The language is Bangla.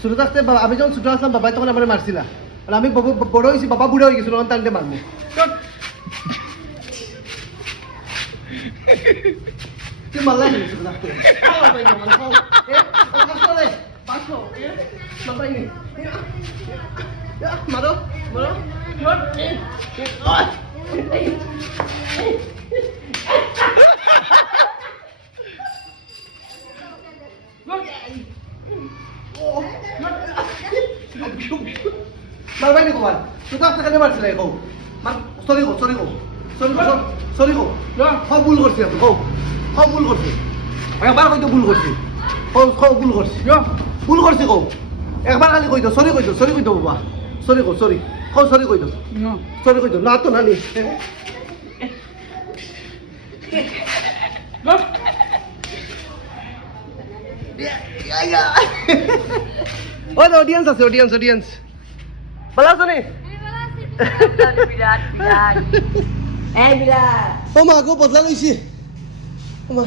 ছোট বাবা- আমি যখন ছোট আসলাম বাবাই তখন আমার মারছিলা আর আমি বড় বড় হয়েছি বাবা বুড়ো হয়ে গেছিল তখন তান্ডে মারবো তুই মারলা মারো। মারবাই নি কবার তুই কাছে মারছিল কৌ মার সরি কো সরি কো সরি কো সরি কো সব ভুল করছি আপনি কৌ সব ভুল করছি একবার কইতো ভুল করছি কৌ কৌ ভুল করছি ভুল করছি কৌ একবার খালি কইতো সরি কইতো সরি কইতো বাবা সরি কো সরি কৌ সরি কইতো সরি কইতো না তো নানি ও অডিয়েন্স আছে অডিয়েন্স অডিয়েন্স ভালো আছো নি বিরাট বিরাট এই বিরাট ও মা গো বদলা লইছি ও মা